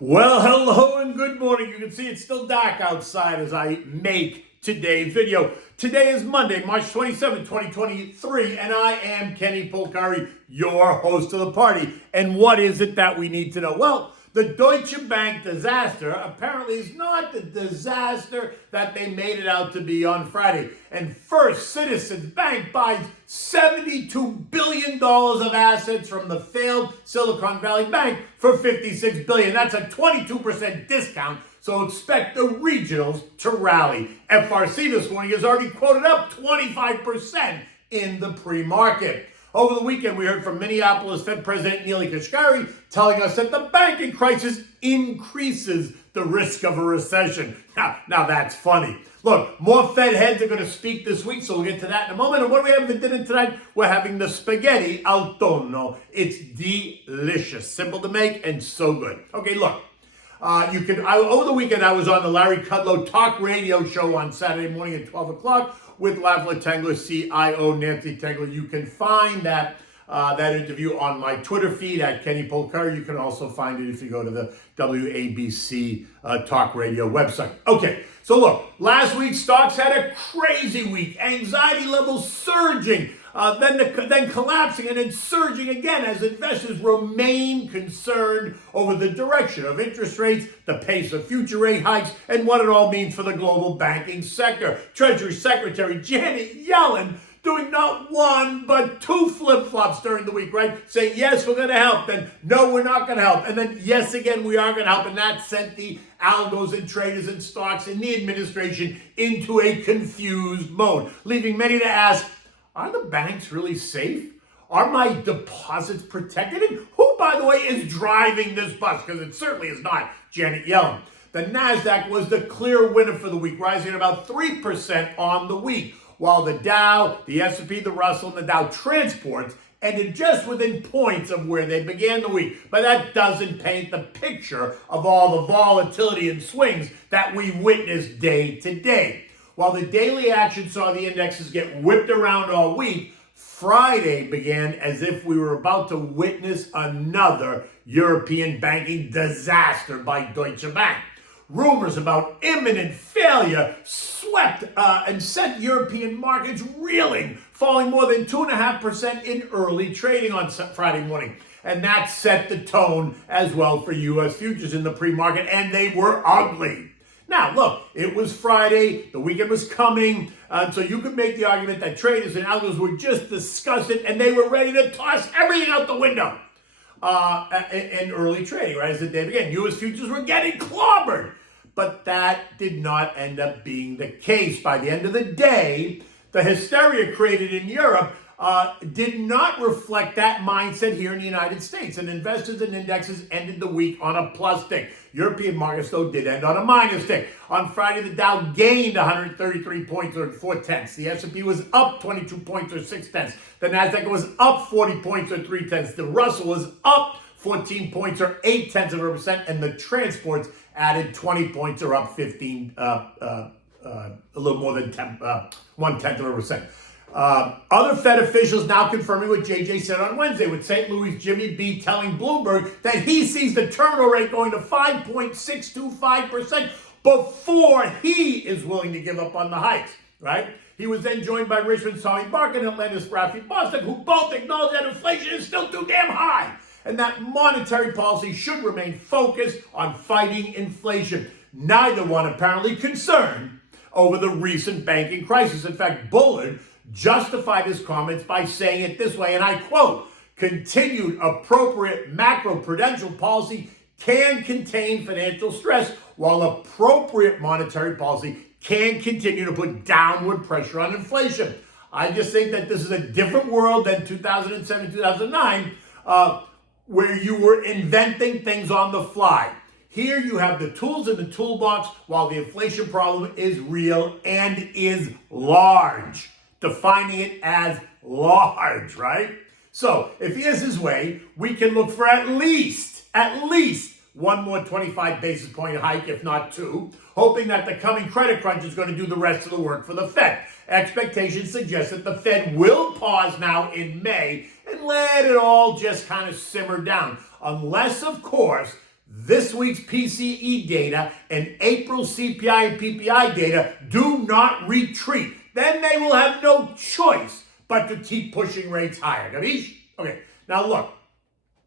Well, hello and good morning. You can see it's still dark outside as I make today's video. Today is Monday, March 27, 2023, and I am Kenny Polcari, your host of the party. And what is it that we need to know? Well, the Deutsche Bank disaster apparently is not the disaster that they made it out to be on Friday. And First Citizens Bank buys $72 billion of assets from the failed Silicon Valley Bank for $56 billion. That's a 22% discount, so expect the regionals to rally. FRC this morning has already quoted up 25% in the pre-market. Over the weekend, we heard from Minneapolis Fed President Neely Kashkari telling us that the banking crisis increases the risk of a recession. Now that's funny. Look, more Fed heads are going to speak this week, so we'll get to that in a moment. And what do we have for dinner tonight? We're having the Spaghetti al Tonno. It's delicious, simple to make, and so good. Okay, look. Over the weekend, I was on the Larry Kudlow Talk Radio show on Saturday morning at 12 o'clock with Lavla Tengler, CIO Nancy Tengler. You can find that interview on my Twitter feed at Kenny Polcari. You can also find it if you go to the WABC Talk Radio website. Okay, so look, last week stocks had a crazy week. Anxiety levels surging. Then collapsing and then surging again as investors remain concerned over the direction of interest rates, the pace of future rate hikes, and what it all means for the global banking sector. Treasury Secretary Janet Yellen doing not one, but two flip-flops during the week, right? Saying, yes, we're going to help, then no, we're not going to help, and then yes, again, we are going to help, and that sent the algos and traders and stocks and the administration into a confused mode, leaving many to ask, are the banks really safe? Are my deposits protected? And who, by the way, is driving this bus? Because it certainly is not Janet Yellen. The NASDAQ was the clear winner for the week, rising about 3% on the week, while the Dow, the S&P, the Russell, and the Dow Transports ended just within points of where they began the week. But that doesn't paint the picture of all the volatility and swings that we witness day to day. While the daily action saw the indexes get whipped around all week, Friday began as if we were about to witness another European banking disaster by Deutsche Bank. Rumors about imminent failure swept and sent European markets reeling, falling more than 2.5% in early trading on Friday morning. And that set the tone as well for U.S. futures in the pre-market, and they were ugly. Now, look, it was Friday, the weekend was coming, so you could make the argument that traders and algos were just disgusted and they were ready to toss everything out the window in early trading, right, as the day began. U.S. futures were getting clobbered, but that did not end up being the case. By the end of the day, the hysteria created in Europe did not reflect that mindset here in the United States. And investors and indexes ended the week on a plus tick. European markets, though, did end on a minus tick. On Friday, the Dow gained 133 points or 0.4. The S&P was up 22 points or 0.6. The NASDAQ was up 40 points or 0.3. The Russell was up 14 points or 0.8%. And the transports added 20 points or up 15, a little more than 0.1%. Other Fed officials now confirming what JJ said on Wednesday, with St. Louis' Jimmy B telling Bloomberg that he sees the terminal rate going to 5.625% before he is willing to give up on the hikes, right? He was then joined by Richmond's Tommy Barker and Atlanta's Rafi Bostic, who both acknowledge that inflation is still too damn high and that monetary policy should remain focused on fighting inflation. Neither one apparently concerned over the recent banking crisis. In fact, Bullard justified his comments by saying it this way, and I quote, "Continued appropriate macro-prudential policy can contain financial stress, while appropriate monetary policy can continue to put downward pressure on inflation." I just think that this is a different world than 2007, 2009, where you were inventing things on the fly. Here you have the tools in the toolbox, while the inflation problem is real and is large. Defining it as large, right? So if he has his way, we can look for at least one more 25 basis point hike, if not two, hoping that the coming credit crunch is going to do the rest of the work for the Fed. Expectations suggest that the Fed will pause now in May and let it all just kind of simmer down. Unless, of course, this week's PCE data and April CPI and PPI data do not retreat, then they will have no choice but to keep pushing rates higher. Gavish? Okay, now look.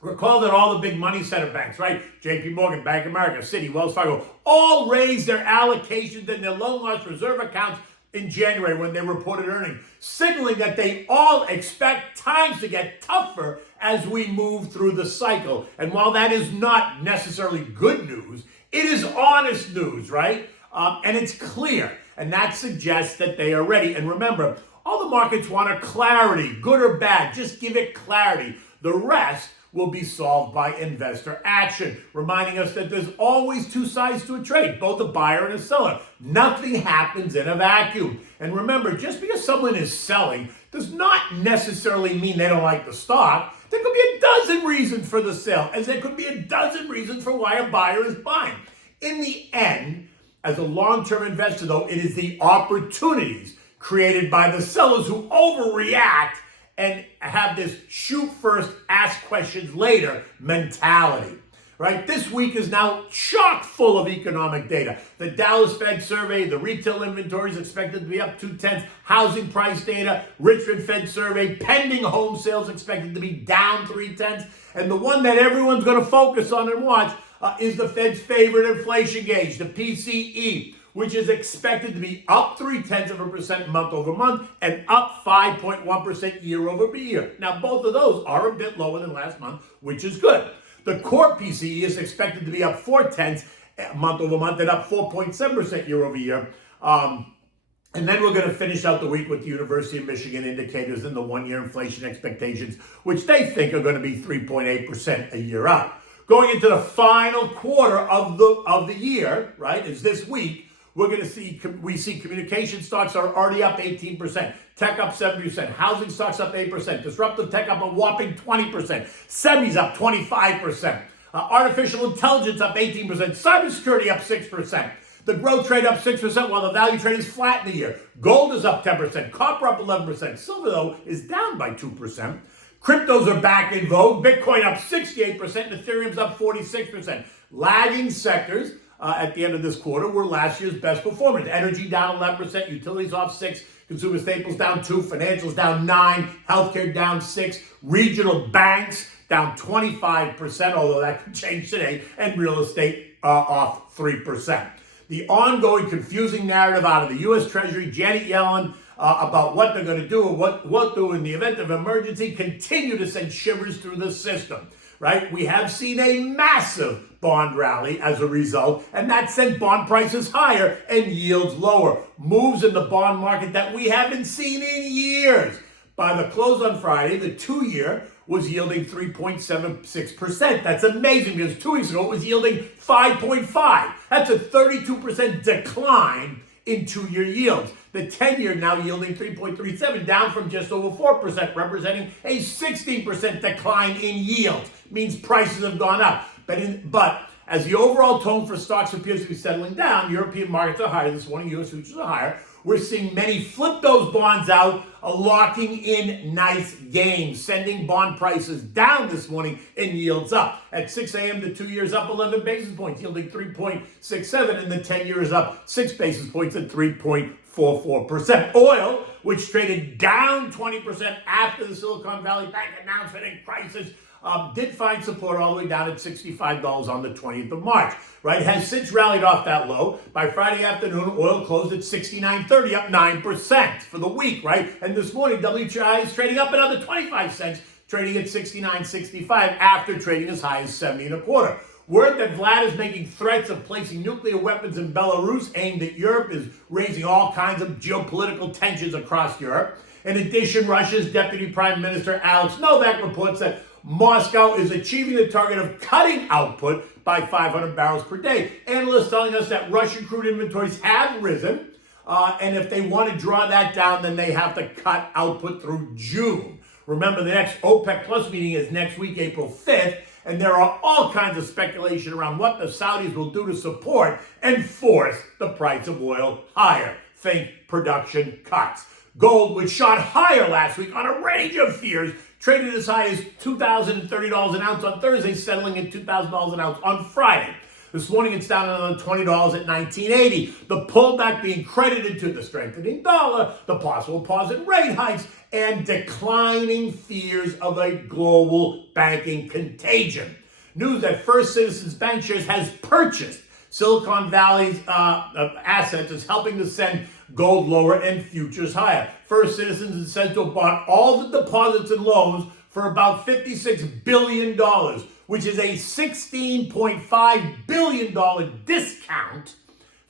Recall that all the big money center banks, right? JP Morgan, Bank of America, Citi, Wells Fargo, all raised their allocations in their loan loss reserve accounts in January when they reported earnings, signaling that they all expect times to get tougher as we move through the cycle. And while that is not necessarily good news, it is honest news, right? And it's clear. And that suggests that they are ready. And remember, all the markets want are clarity, good or bad. Just give it clarity. The rest will be solved by investor action, reminding us that there's always two sides to a trade, both a buyer and a seller. Nothing happens in a vacuum. And remember, just because someone is selling does not necessarily mean they don't like the stock. There could be a dozen reasons for the sale, as there could be a dozen reasons for why a buyer is buying. In the end, as a long-term investor, though, it is the opportunities created by the sellers who overreact and have this shoot first, ask questions later mentality, right? This week is now chock full of economic data. The Dallas Fed survey, the retail inventory is expected to be up 0.2, housing price data, Richmond Fed survey, pending home sales expected to be down 0.3, and the one that everyone's going to focus on and watch is the Fed's favorite inflation gauge, the PCE, which is expected to be up 0.3% month over month and up 5.1% year over year. Now, both of those are a bit lower than last month, which is good. The core PCE is expected to be up 0.4 month over month and up 4.7% year over year. And then we're going to finish out the week with the University of Michigan indicators and the one-year inflation expectations, which they think are going to be 3.8% a year out. Going into the final quarter of the year, right, is this week, we see communication stocks are already up 18%, tech up 7%, housing stocks up 8%, disruptive tech up a whopping 20%, semis up 25%, artificial intelligence up 18%, cybersecurity up 6%. The growth trade up 6%, while the value trade is flat in the year. Gold is up 10%, copper up 11%, silver, though, is down by 2%. Cryptos are back in vogue. Bitcoin up 68%, and Ethereum's up 46%. Lagging sectors at the end of this quarter were last year's best performers. Energy down 11%, utilities off 6%, consumer staples down 2%, financials down 9%, healthcare down 6%, regional banks down 25%, although that could change today, and real estate off 3%. The ongoing confusing narrative out of the U.S. Treasury, Janet Yellen, about what they're going to do or what do in the event of emergency continue to send shivers through the system, right? We have seen a massive bond rally as a result, and that sent bond prices higher and yields lower. Moves in the bond market that we haven't seen in years. By the close on Friday, the 2-year was yielding 3.76%. That's amazing because 2 weeks ago it was yielding 5.5%. That's a 32% decline in 2-year yields. The 10-year now yielding 3.37, down from just over 4%, representing a 16% decline in yields. Means prices have gone up. But as the overall tone for stocks appears to be settling down, European markets are higher this morning, U.S. futures are higher. We're seeing many flip those bonds out, locking in nice gains, sending bond prices down this morning and yields up. At 6 a.m., the 2-year up 11 basis points, yielding 3.67, and the 10-year is up 6 basis points at 3.44%. Oil, which traded down 20% after the Silicon Valley Bank announcement and crisis, did find support all the way down at $65 on the 20th of March, right? Has since rallied off that low. By Friday afternoon, oil closed at $69.30, up 9% for the week, right? And this morning, WTI is trading up another 25 cents, trading at $69.65 after trading as high as $70.25. Word that Vlad is making threats of placing nuclear weapons in Belarus aimed at Europe is raising all kinds of geopolitical tensions across Europe. In addition, Russia's Deputy Prime Minister Alex Novak reports that Moscow is achieving the target of cutting output by 500 barrels per day. Analysts telling us that Russian crude inventories have risen, and if they want to draw that down, then they have to cut output through June. Remember, the next OPEC Plus meeting is next week, April 5th, and there are all kinds of speculation around what the Saudis will do to support and force the price of oil higher. Think production cuts. Gold, which shot higher last week on a range of fears, traded as high as $2,030 an ounce on Thursday, settling at $2,000 an ounce on Friday. This morning, it's down another $20 at $19.80. The pullback being credited to the strengthening dollar, the possible pause in rate hikes, and declining fears of a global banking contagion. News that First Citizens Bank shares has purchased Silicon Valley's assets is helping to send gold lower and futures higher. First Citizens is said to have bought all the deposits and loans for about $56 billion, which is a $16.5 billion discount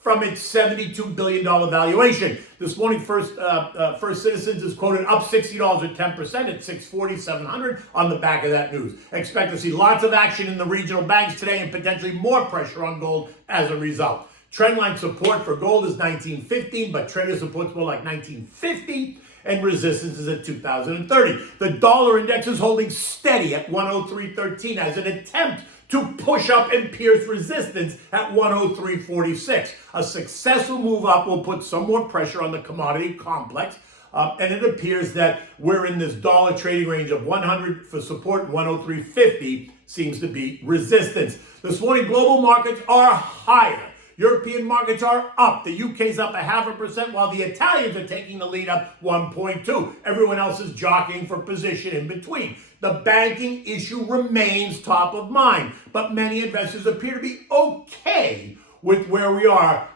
from its $72 billion valuation. This morning, First Citizens is quoted up $60 or 10% at $640,700 on the back of that news. Expect to see lots of action in the regional banks today and potentially more pressure on gold as a result. Trendline support for gold is 1915, but trader support's more like 1950, and resistance is at 2030. The dollar index is holding steady at 103.13 as an attempt to push up and pierce resistance at 103.46. A successful move up will put some more pressure on the commodity complex, and it appears that we're in this dollar trading range of 100 for support, 103.50 seems to be resistance. This morning, global markets are higher. European markets are up. The UK's up 0.5%, while the Italians are taking the lead up 1.2. Everyone else is jockeying for position in between. The banking issue remains top of mind, but many investors appear to be okay with where we are,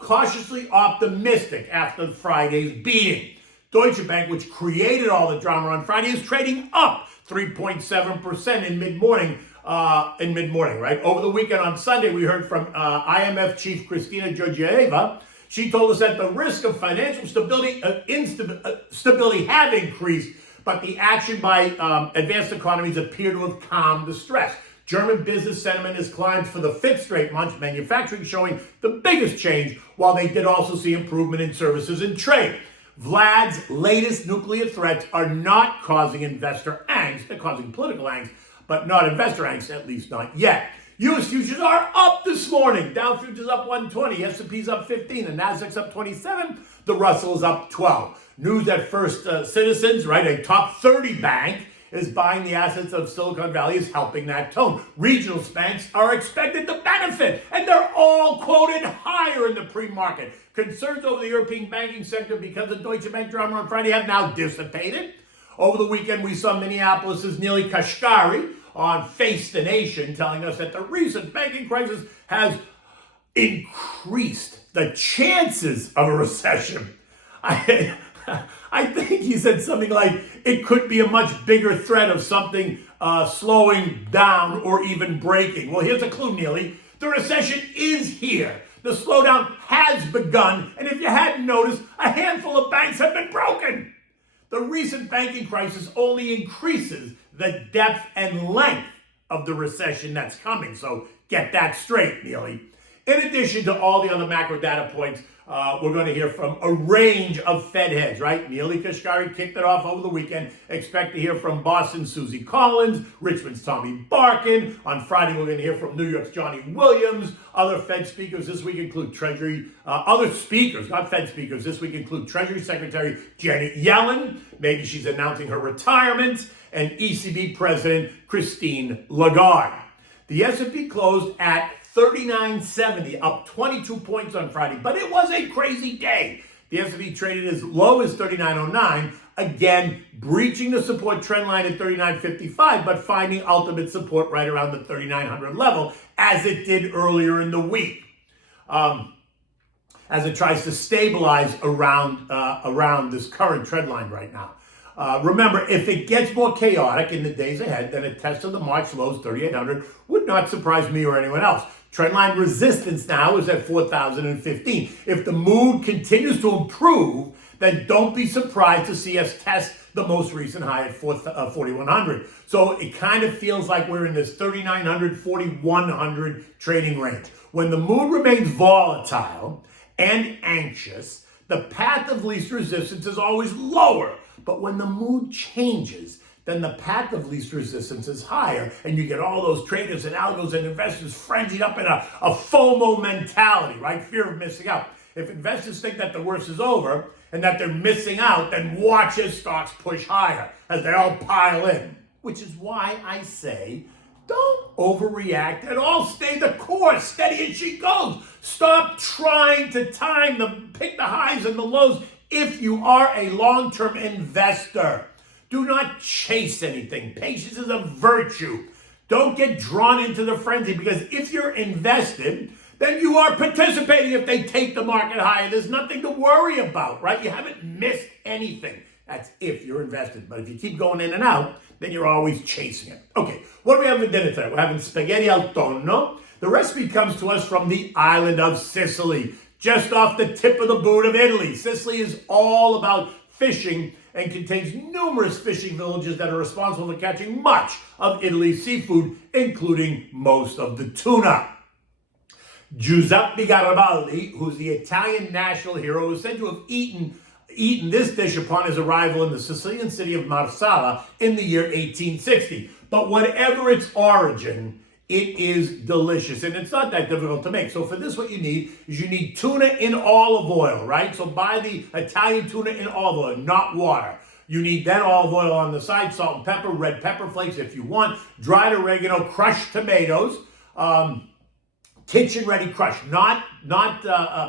cautiously optimistic after Friday's beating. Deutsche Bank, which created all the drama on Friday, is trading up 3.7% in mid-morning. Right? Over the weekend on Sunday, we heard from IMF chief Kristina Georgieva. She told us that the risk of financial instability have increased, but the action by advanced economies appear to have calmed the stress. German business sentiment has climbed for the fifth straight month, manufacturing showing the biggest change, while they did also see improvement in services and trade. Vlad's latest nuclear threats are not causing investor angst, they're causing political angst, but not investor angst, at least not yet. U.S. futures are up this morning. Dow futures up 120, S&P's up 15, the Nasdaq's up 27, the Russell is up 12. News that First Citizens, right, a top 30 bank, is buying the assets of Silicon Valley is helping that tone. Regional banks are expected to benefit, and they're all quoted higher in the pre-market. Concerns over the European banking sector because of Deutsche Bank drama on Friday have now dissipated. Over the weekend, we saw Minneapolis' Neely Kashkari on Face the Nation telling us that the recent banking crisis has increased the chances of a recession. I think he said something like, it could be a much bigger threat of something slowing down or even breaking. Well, here's a clue, Neely. The recession is here. The slowdown has begun, and if you hadn't noticed, a handful of banks have been broken. The recent banking crisis only increases the depth and length of the recession that's coming. So get that straight, Neely. In addition to all the other macro data points, we're going to hear from a range of Fed heads, right? Neely Kashkari kicked it off over the weekend. Expect to hear from Boston's Susie Collins, Richmond's Tommy Barkin. On Friday, we're going to hear from New York's Johnny Williams. Other Fed speakers this week include other speakers, not Fed speakers, this week include Treasury Secretary Janet Yellen. Maybe she's announcing her retirement. And ECB President Christine Lagarde. The S&P closed at 3970, up 22 points on Friday, but it was a crazy day. The S&P traded as low as 3909, again breaching the support trend line at 3955, but finding ultimate support right around the 3900 level, as it did earlier in the week, as it tries to stabilize around this current trend line right now. Remember, if it gets more chaotic in the days ahead, then a test of the March lows, 3,800, would not surprise me or anyone else. Trendline resistance now is at 4,015. If the mood continues to improve, then don't be surprised to see us test the most recent high at 4,100. So it kind of feels like we're in this 3,900, 4,100 trading range. When the mood remains volatile and anxious, the path of least resistance is always lower. But when the mood changes, then the path of least resistance is higher, and you get all those traders and algos and investors frenzied up in a FOMO mentality, right? Fear of missing out. If investors think that the worst is over and that they're missing out, then watch as stocks push higher as they all pile in. Which is why I say, don't overreact at all. Stay the course, steady as she goes. Stop trying to pick the highs and the lows if you are a long-term investor. Do not chase anything. Patience is a virtue. Don't get drawn into the frenzy, because if you're invested, then you are participating if they take the market higher. There's nothing to worry about, right? You haven't missed anything. That's if you're invested. But if you keep going in and out, then you're always chasing it. Okay, what do we have for dinner today? We're having spaghetti al tonno. The recipe comes to us from the island of Sicily, just off the tip of the boot of Italy. Sicily is all about fishing and contains numerous fishing villages that are responsible for catching much of Italy's seafood, including most of the tuna. Giuseppe Garibaldi, who's the Italian national hero, is said to have eaten this dish upon his arrival in the Sicilian city of Marsala in the year 1860. But whatever its origin, it is delicious, and it's not that difficult to make. So for this, what you need is you need tuna in olive oil, right? So buy the Italian tuna in olive oil, not water. You need then olive oil on the side, salt and pepper, red pepper flakes if you want, dried oregano, crushed tomatoes, kitchen-ready crushed, not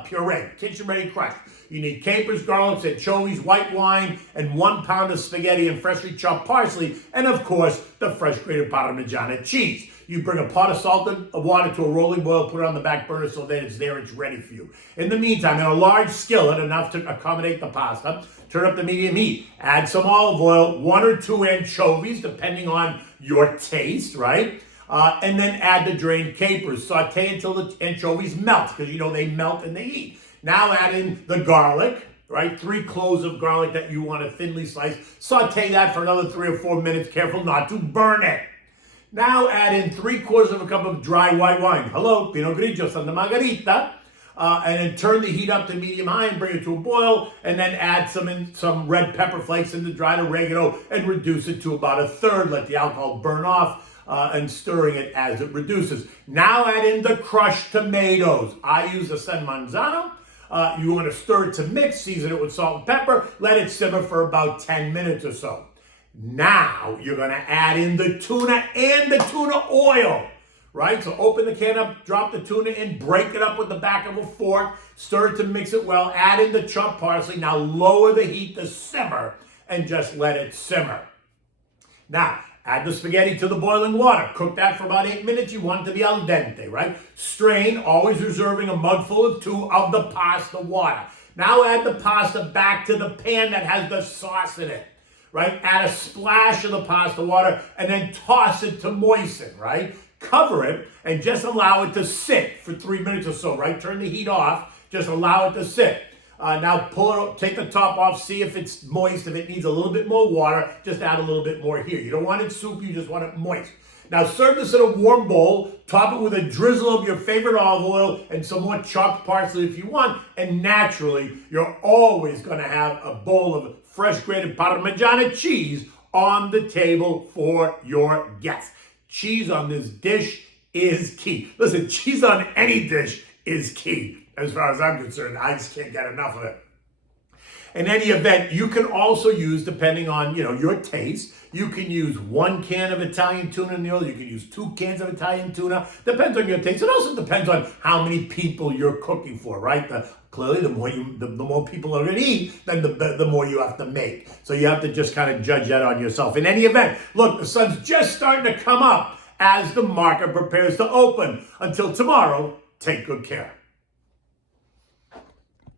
puree, kitchen-ready crushed. You need capers, garlics, anchovies, white wine, and 1 pound of spaghetti and freshly chopped parsley, and of course, the fresh grated Parmigiana cheese. You bring a pot of salted water to a rolling boil, put it on the back burner so that it's there, it's ready for you. In the meantime, in a large skillet, enough to accommodate the pasta, turn up the medium heat. Add some olive oil, 1 or 2 anchovies, depending on your taste, right? And then add the drained capers. Saute until the anchovies melt, because you know they melt in the heat. Now add in the garlic, right? 3 cloves of garlic that you want to thinly slice. Saute that for another 3 or 4 minutes. Careful not to burn it. Now add in 3/4 of a cup of dry white wine. Hello, Pinot Grigio, Santa Margherita. And then turn the heat up to medium-high and bring it to a boil. And then add some red pepper flakes and the dried oregano and reduce it to about 1/3. Let the alcohol burn off. And stirring it as it reduces. Now add in the crushed tomatoes. I use a San Manzano. You want to stir it to mix, season it with salt and pepper, let it simmer for about 10 minutes or so. Now you're going to add in the tuna and the tuna oil, right? So open the can up, drop the tuna in, break it up with the back of a fork, stir it to mix it well, add in the chopped parsley. Now lower the heat to simmer and just let it simmer. Now, add the spaghetti to the boiling water. Cook that for about 8 minutes. You want it to be al dente, right? Strain, always reserving a mugful or 2 of the pasta water. Now add the pasta back to the pan that has the sauce in it, right? Add a splash of the pasta water and then toss it to moisten, right? Cover it and just allow it to sit for 3 minutes or so, right? Turn the heat off. Just allow it to sit. Now pull it, take the top off, see if it's moist. If it needs a little bit more water, just add a little bit more here. You don't want it soupy, you just want it moist. Now serve this in a warm bowl, top it with a drizzle of your favorite olive oil and some more chopped parsley if you want, and naturally, you're always going to have a bowl of fresh grated Parmigiana cheese on the table for your guests. Cheese on this dish is key. Listen, cheese on any dish is key. As far as I'm concerned, I just can't get enough of it. In any event, you can also use, depending on your taste, you can use 1 can of Italian tuna in the oil. You can use 2 cans of Italian tuna. Depends on your taste. It also depends on how many people you're cooking for, right? Clearly, the more people are going to eat, then the more you have to make. So you have to just kind of judge that on yourself. In any event, look, the sun's just starting to come up as the market prepares to open. Until tomorrow, take good care.